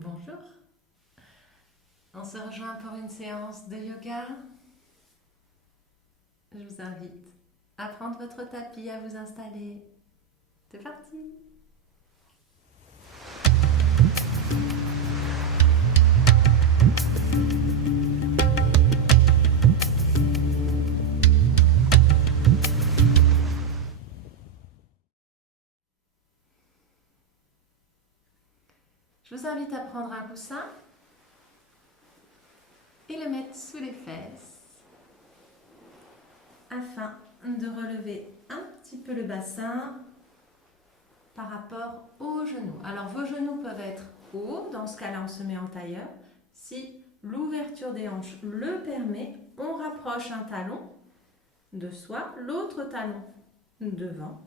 Bonjour, on se rejoint pour une séance de yoga. Je vous invite à prendre votre tapis, à vous installer. C'est parti! Je vous invite à prendre un coussin et le mettre sous les fesses afin de relever un petit peu le bassin par rapport aux genoux. Alors vos genoux peuvent être hauts, dans ce cas-là on se met en tailleur. Si l'ouverture des hanches le permet, on rapproche un talon de soi, l'autre talon devant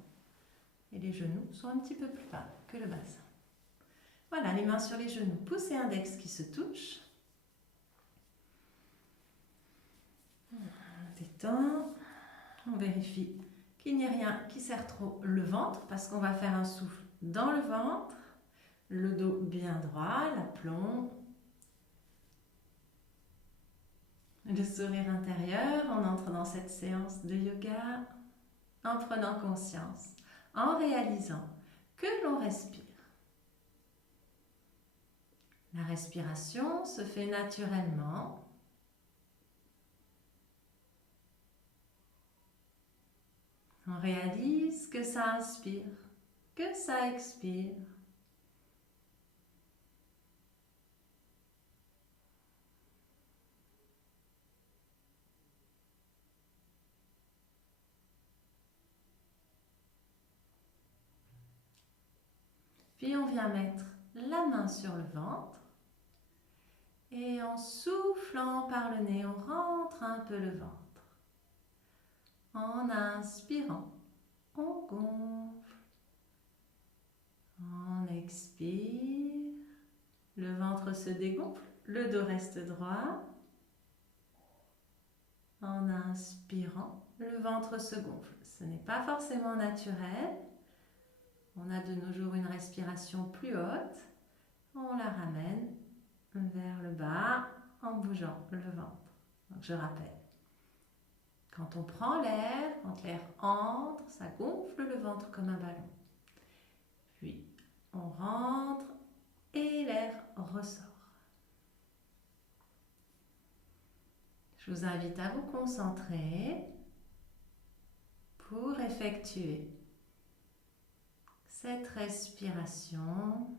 et les genoux sont un petit peu plus bas que le bassin. Voilà, les mains sur les genoux, pouce et index qui se touchent. On détend, on vérifie qu'il n'y ait rien qui serre trop le ventre parce qu'on va faire un souffle dans le ventre, le dos bien droit, l'aplomb, le sourire intérieur. On entre dans cette séance de yoga en prenant conscience, en réalisant que l'on respire. La respiration se fait naturellement. On réalise que ça inspire, que ça expire. Puis on vient mettre la main sur le ventre et en soufflant par le nez, on rentre un peu le ventre. En inspirant, on gonfle. On expire, le ventre se dégonfle, le dos reste droit. En inspirant, le ventre se gonfle. Ce n'est pas forcément naturel. On a de nos jours une respiration plus haute. On la ramène vers le bas en bougeant le ventre. Donc je rappelle, quand on prend l'air, quand l'air entre, ça gonfle le ventre comme un ballon. Puis on rentre et l'air ressort. Je vous invite à vous concentrer pour effectuer cette respiration.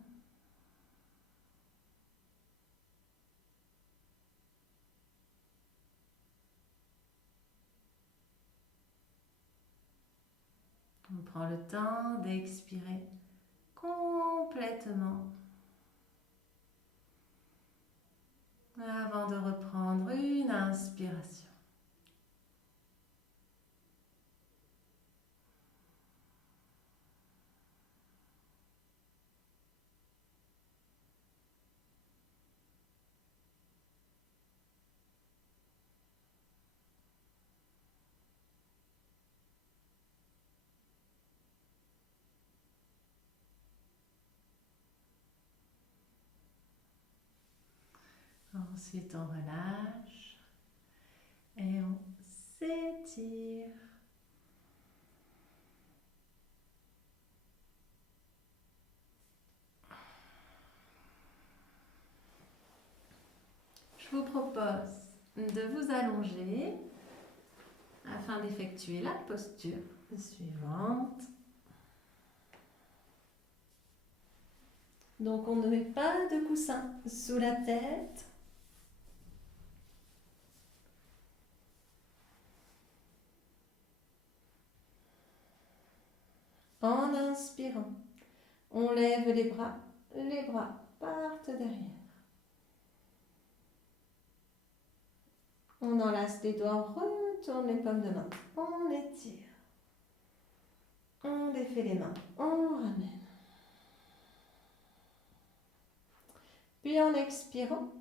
On prend le temps d'expirer complètement avant de reprendre une inspiration. Ensuite, on relâche et on s'étire. Je vous propose de vous allonger afin d'effectuer la posture suivante. Donc, on ne met pas de coussin sous la tête. En inspirant, on lève les bras partent derrière. On enlace les doigts, on retourne les paumes de main, on étire. On défait les mains, on ramène. Puis en expirant,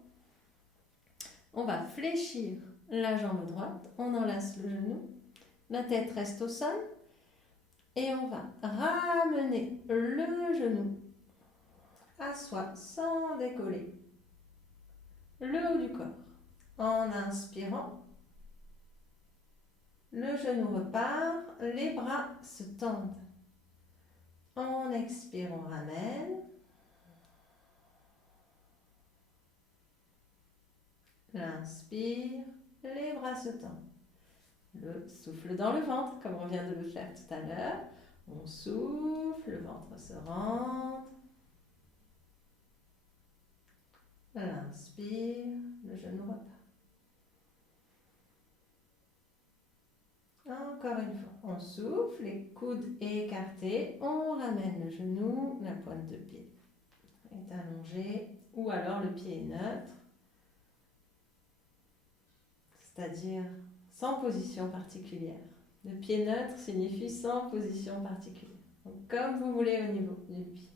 on va fléchir la jambe droite, on enlace le genou, la tête reste au sol et on va ramener le genou à soi sans décoller le haut du corps. En inspirant, le genou repart, les bras se tendent. En expirant, on ramène. L'inspire, les bras se tendent. Le souffle dans le ventre, comme on vient de le faire tout à l'heure. On souffle, le ventre se rentre. L'inspire, le genou repart. Encore une fois, on souffle, les coudes écartés, on ramène le genou, la pointe de pied est allongée, ou alors le pied est neutre, c'est-à-dire sans position particulière. Le pied neutre signifie sans position particulière. Donc, comme vous voulez au niveau du pied.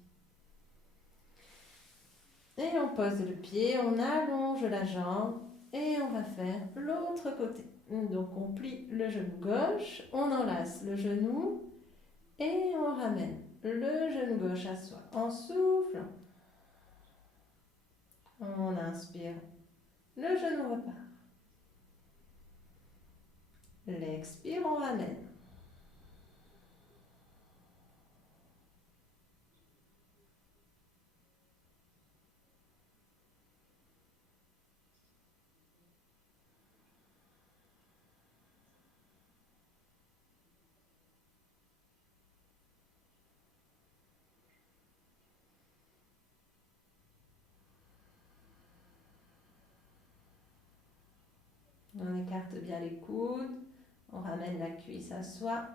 Et on pose le pied, on allonge la jambe et on va faire l'autre côté. Donc on plie le genou gauche, on enlace le genou et on ramène le genou gauche à soi en soufflant. On inspire, le genou repart. L'expire, on ramène. On écarte bien les coudes, on ramène la cuisse à soi.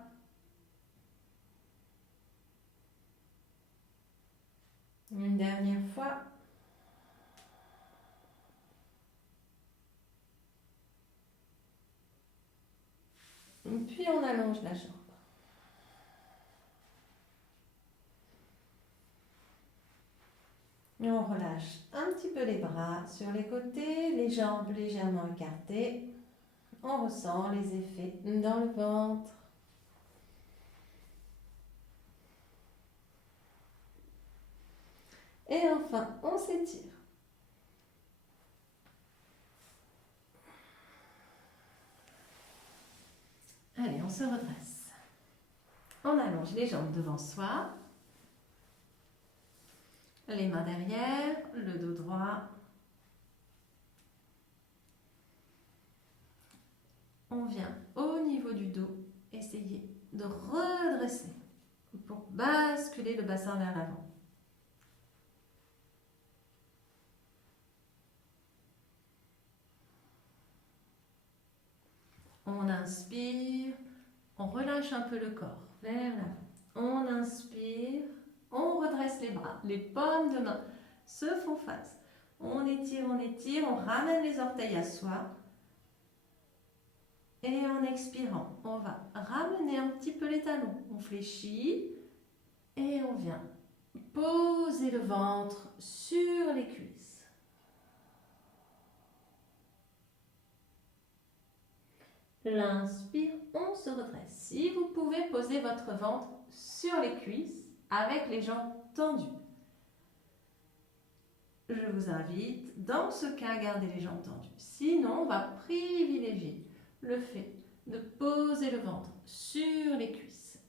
Une dernière fois. Puis on allonge la jambe. Et on relâche un petit peu les bras sur les côtés, les jambes légèrement écartées. On ressent les effets dans le ventre. Et enfin, on s'étire. Allez, on se redresse. On allonge les jambes devant soi. Les mains derrière, le dos droit. On vient au niveau du dos, essayer de redresser pour basculer le bassin vers l'avant. On inspire, on relâche un peu le corps vers l'avant. On inspire, on redresse les bras, les paumes de main se font face. On étire, on ramène les orteils à soi. Et en expirant, on va ramener un petit peu les talons. On fléchit et on vient poser le ventre sur les cuisses. L'inspire, on se redresse. Si vous pouvez poser votre ventre sur les cuisses avec les jambes tendues. Je vous invite, dans ce cas, à garder les jambes tendues. Sinon, on va privilégier le fait de poser le ventre sur les cuisses.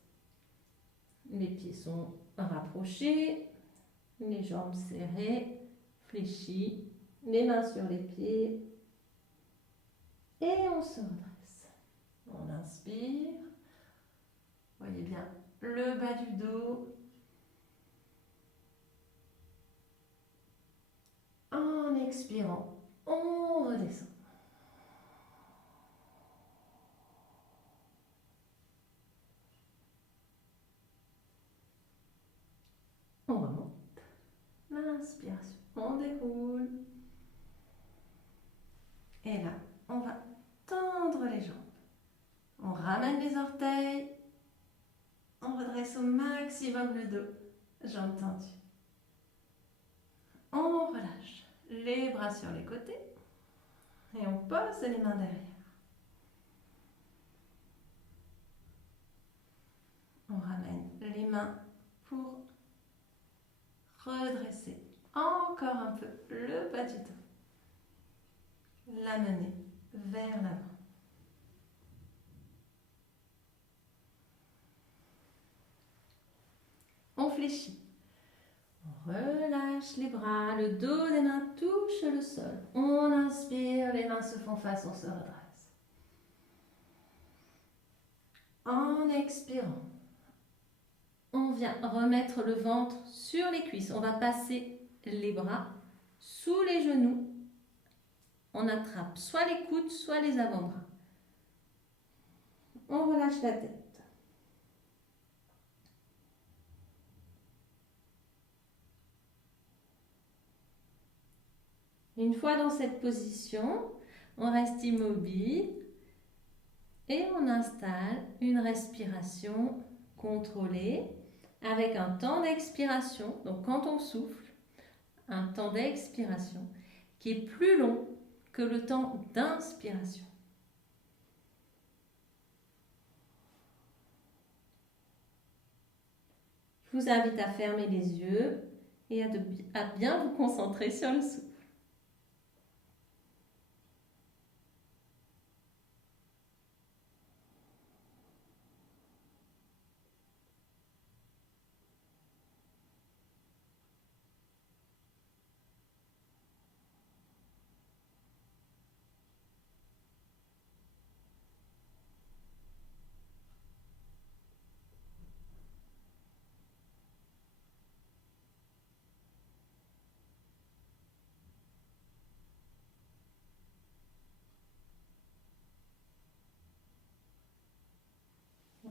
Les pieds sont rapprochés, les jambes serrées, fléchies, les mains sur les pieds et on se redresse. On inspire, voyez bien le bas du dos. En expirant, on redescend. On remonte. L'inspiration, on déroule. Et là, on va tendre les jambes. On ramène les orteils. On redresse au maximum le dos. Jambes tendues. On relâche les bras sur les côtés. Et on pose les mains derrière. On ramène les mains pour redresser Encore un peu le bas du dos. L'amener vers l'avant. On fléchit. On relâche les bras, le dos des mains touche le sol. On inspire, les mains se font face, on se redresse. En expirant, on vient remettre le ventre sur les cuisses. On va passer les bras sous les genoux. On attrape soit les coudes, soit les avant-bras. On relâche la tête. Une fois dans cette position, on reste immobile et on installe une respiration contrôlée avec un temps d'expiration. Donc quand on souffle, un temps d'expiration qui est plus long que le temps d'inspiration. Je vous invite à fermer les yeux et à bien vous concentrer sur le souffle.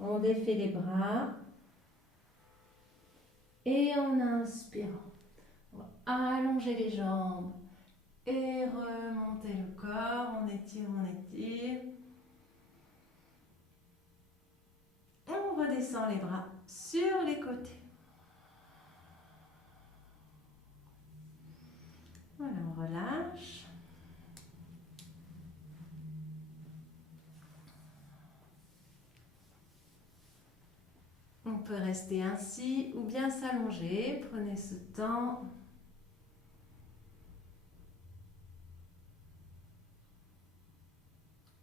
On défait les bras et en inspirant, on va allonger les jambes et remonter le corps. On étire, on étire. Et on redescend les bras sur les côtés. Voilà, on relâche. On peut rester ainsi ou bien s'allonger. Prenez ce temps.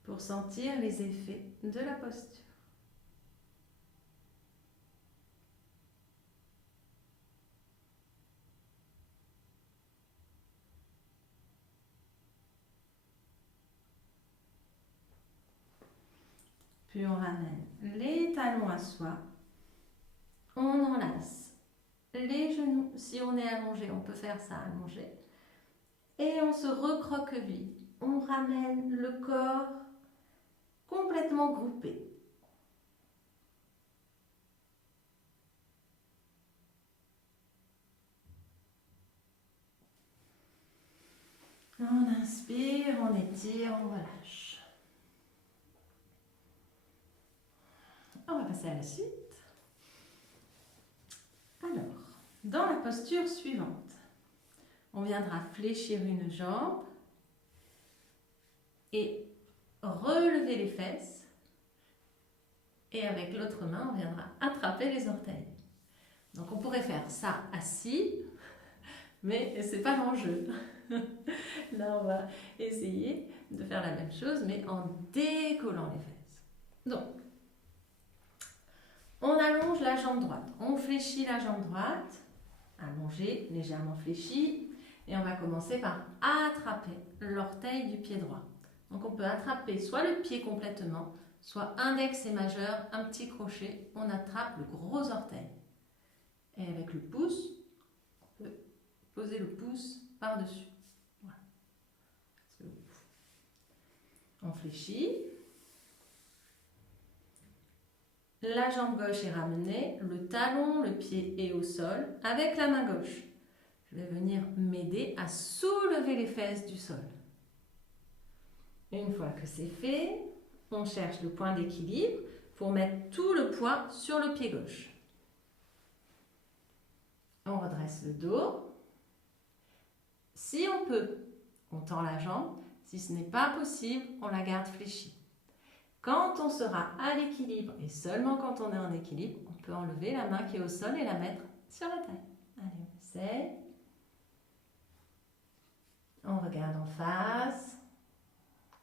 Pour sentir les effets de la posture. Puis on ramène les talons à soi. On enlace les genoux. Si on est allongé, on peut faire ça allongé. Et on se recroqueville. On ramène le corps complètement groupé. On inspire, on étire, on relâche. On va passer à la suite. Alors, dans la posture suivante, on viendra fléchir une jambe et relever les fesses. Et avec l'autre main, on viendra attraper les orteils. Donc on pourrait faire ça assis, mais ce n'est pas l'enjeu. Là, on va essayer de faire la même chose, mais en décollant les fesses. Donc, on allonge la jambe droite. On fléchit la jambe droite, allongée, légèrement fléchie. Et on va commencer par attraper l'orteil du pied droit. Donc on peut attraper soit le pied complètement, soit index et majeur, un petit crochet. On attrape le gros orteil. Et avec le pouce, on peut poser le pouce par-dessus. Voilà. On fléchit. La jambe gauche est ramenée, le talon, le pied est au sol avec la main gauche. Je vais venir m'aider à soulever les fesses du sol. Une fois que c'est fait, on cherche le point d'équilibre pour mettre tout le poids sur le pied gauche. On redresse le dos. Si on peut, on tend la jambe. Si ce n'est pas possible, on la garde fléchie. Quand on sera à l'équilibre, et seulement quand on est en équilibre, on peut enlever la main qui est au sol et la mettre sur la taille. Allez, on essaie. On regarde en face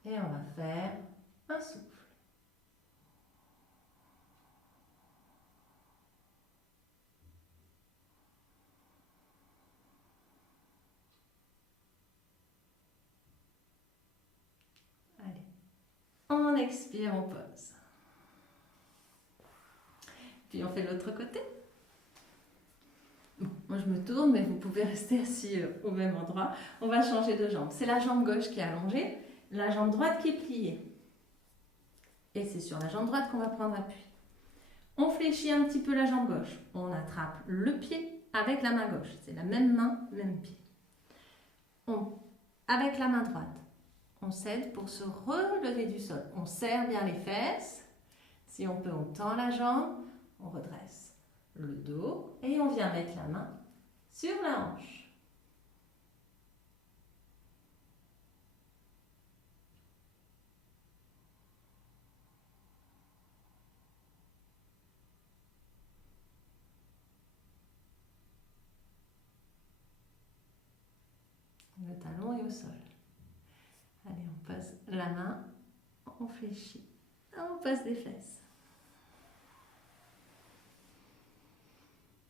et on va faire un souffle. Allez, on expire, on pose. Puis on fait l'autre côté. Bon, moi je me tourne, mais vous pouvez rester assis au même endroit. On va changer de jambe. C'est la jambe gauche qui est allongée, la jambe droite qui est pliée. Et c'est sur la jambe droite qu'on va prendre appui. On fléchit un petit peu la jambe gauche. On attrape le pied avec la main gauche. C'est la même main, même pied. Avec la main droite, on s'aide pour se relever du sol. On serre bien les fesses. Si on peut, on tend la jambe. On redresse le dos et on vient mettre la main sur la hanche. Le talon est au sol. Allez, on pose la main, on fléchit, on passe des fesses.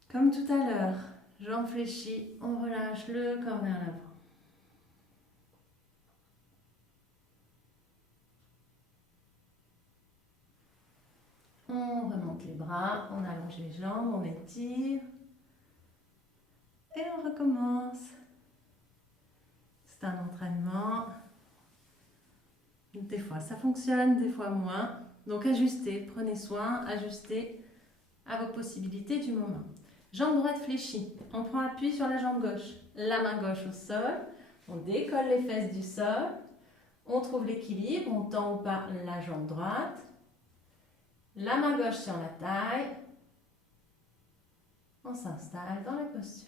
Comme tout à l'heure, jambes fléchies, on relâche le corps vers l'avant. On remonte les bras, on allonge les jambes, on étire. Et on recommence. C'est un entraînement. Des fois ça fonctionne, des fois moins. Donc ajustez, prenez soin, ajustez à vos possibilités du moment. Jambe droite fléchie. On prend appui sur la jambe gauche. La main gauche au sol. On décolle les fesses du sol. On trouve l'équilibre. On tend ou pas la jambe droite. La main gauche sur la taille. On s'installe dans la posture.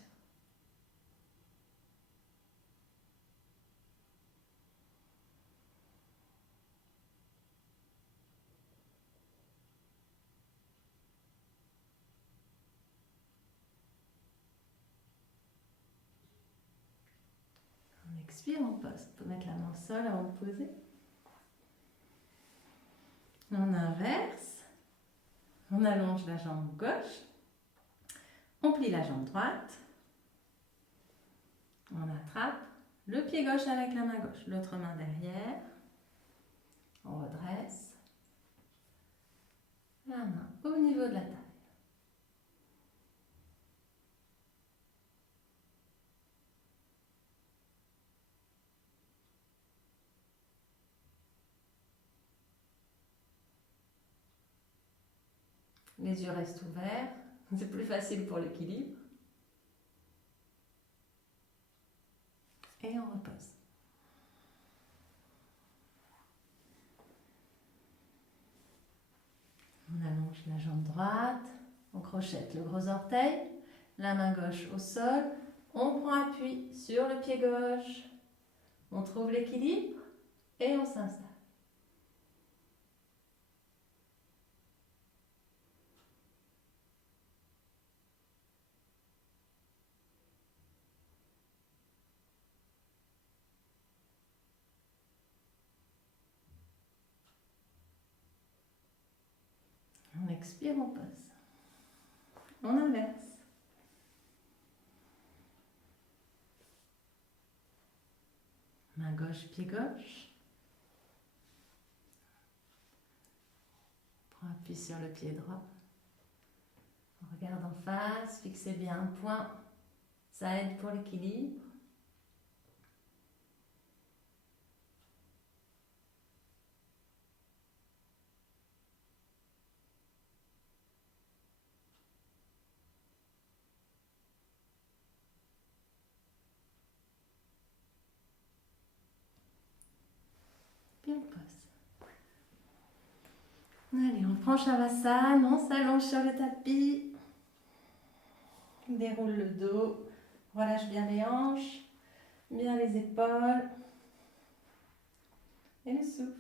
On expire, on pose. On peut mettre la main au sol avant de poser. On inverse. On allonge la jambe gauche. On plie la jambe droite. On attrape le pied gauche avec la main gauche. L'autre main derrière. On redresse. La main au niveau de la taille. Les yeux restent ouverts. C'est plus facile pour l'équilibre. Et on repose. On allonge la jambe droite. On crochette le gros orteil. La main gauche au sol. On prend appui sur le pied gauche. On trouve l'équilibre et on s'installe. On expire, on pose. On inverse. Main gauche, pied gauche. Prends appui sur le pied droit. On regarde en face, fixez bien un point. Ça aide pour l'équilibre. Puis on pose. Allez, on prend Shavasana, on s'allonge sur le tapis. On déroule le dos, relâche bien les hanches, bien les épaules. Et le souffle.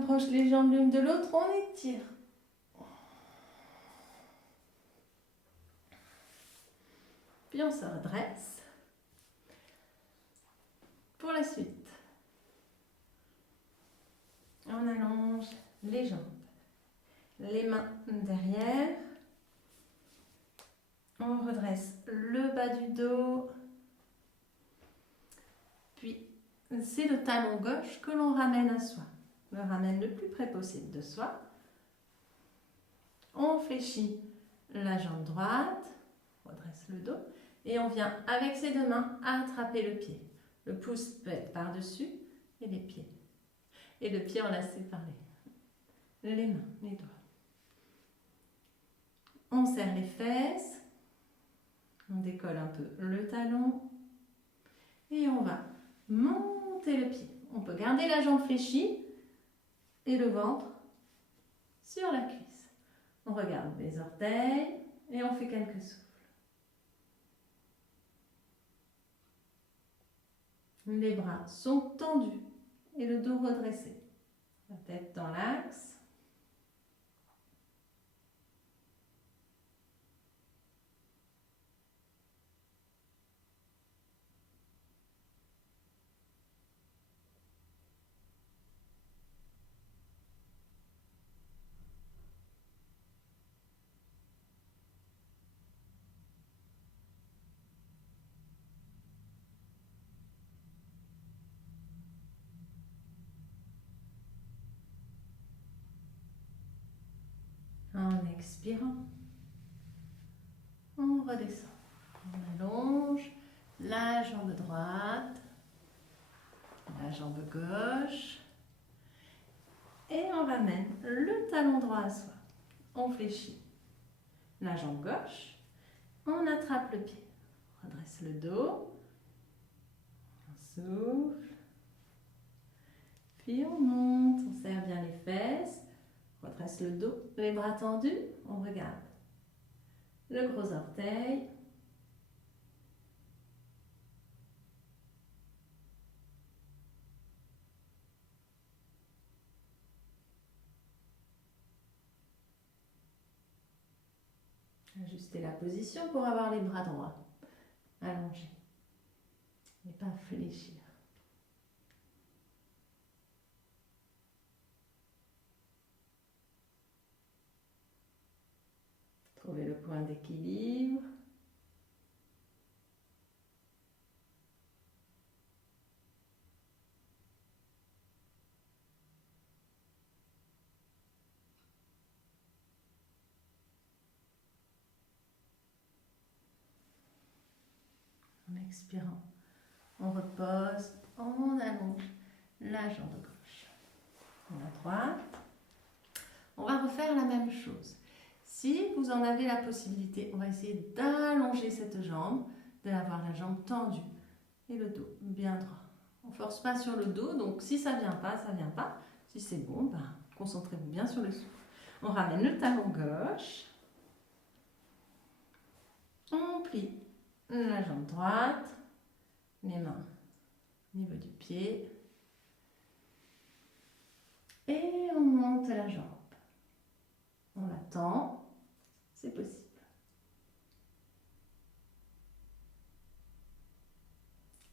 rapproche les jambes l'une de l'autre, on étire. Puis on se redresse. Pour la suite, on allonge les jambes, les mains derrière. On redresse le bas du dos. Puis, c'est le talon gauche que l'on ramène à soi. On le ramène le plus près possible de soi. On fléchit la jambe droite, redresse le dos, et on vient avec ses deux mains attraper le pied. Le pouce peut être par-dessus et les pieds. Et le pied enlacé par les mains, les doigts. On serre les fesses, on décolle un peu le talon et on va monter le pied. On peut garder la jambe fléchie et le ventre sur la cuisse. On regarde les orteils et on fait quelques souffles. Les bras sont tendus et le dos redressé. La tête dans l'axe. En expirant, on redescend. On allonge la jambe droite, la jambe gauche et on ramène le talon droit à soi. On fléchit la jambe gauche, on attrape le pied, on redresse le dos, on souffle, puis on monte, on serre bien les fesses. Redresse le dos, les bras tendus, on regarde le gros orteil. Ajustez la position pour avoir les bras droits, allongés, et pas fléchir. Trouvez le point d'équilibre. En expirant, on repose, on allonge la jambe gauche. La droite. On va refaire la même chose. Si vous en avez la possibilité, on va essayer d'allonger cette jambe, d'avoir la jambe tendue et le dos bien droit. On ne force pas sur le dos, donc si ça ne vient pas, ça ne vient pas. Si c'est bon, ben, concentrez-vous bien sur le souffle. On ramène le talon gauche. On plie la jambe droite, les mains au niveau du pied. Et on monte la jambe. On la tend, c'est possible.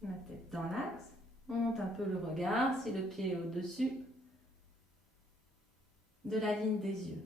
La tête dans l'axe, on monte un peu le regard si le pied est au-dessus de la ligne des yeux.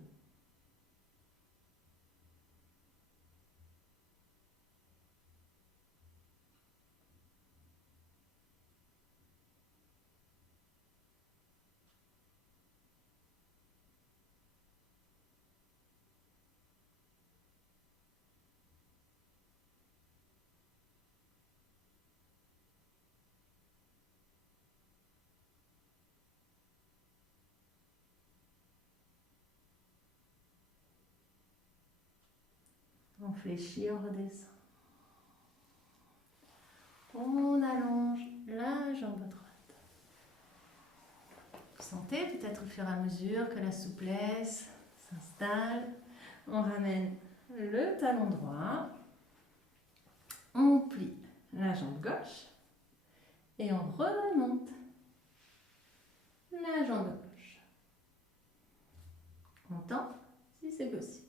On fléchit, on redescend. On allonge la jambe droite. Vous sentez peut-être au fur et à mesure que la souplesse s'installe. On ramène le talon droit. On plie la jambe gauche. Et on remonte la jambe gauche. Autant si c'est possible.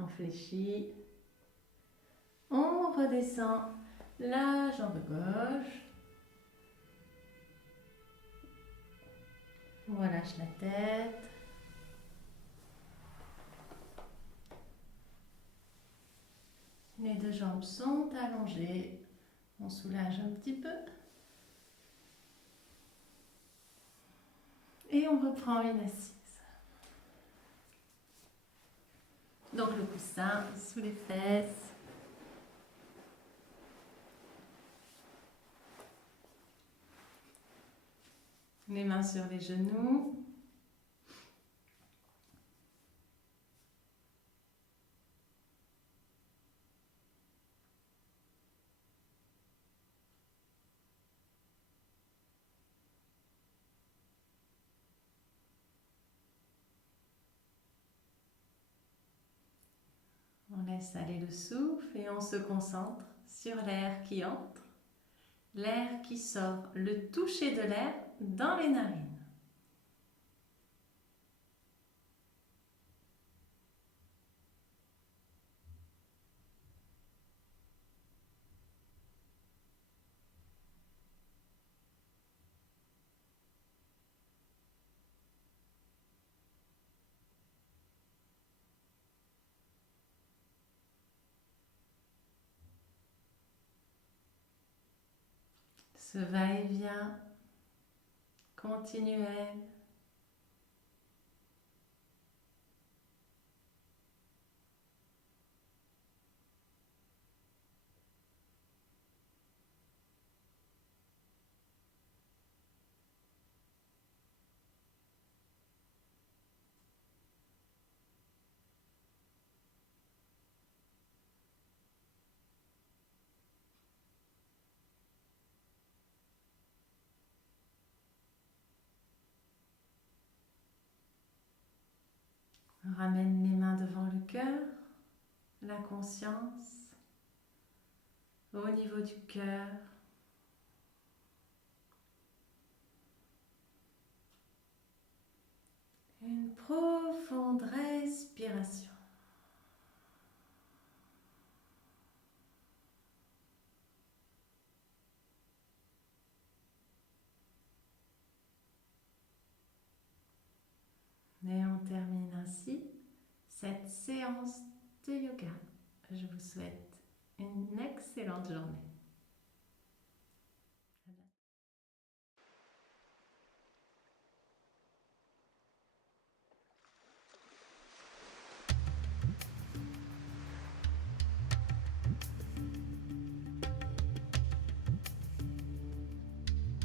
On fléchit. On redescend la jambe gauche. On relâche la tête. Les deux jambes sont allongées. On soulage un petit peu. Et on reprend une assise. Donc le coussin sous les fesses. Les mains sur les genoux. On laisse aller le souffle et on se concentre sur l'air qui entre, l'air qui sort, le toucher de l'air dans les narines. Ce va-et-vient continuel. On ramène les mains devant le cœur, la conscience au niveau du cœur. Une profonde respiration. Et on termine ainsi cette séance de yoga. Je vous souhaite une excellente journée.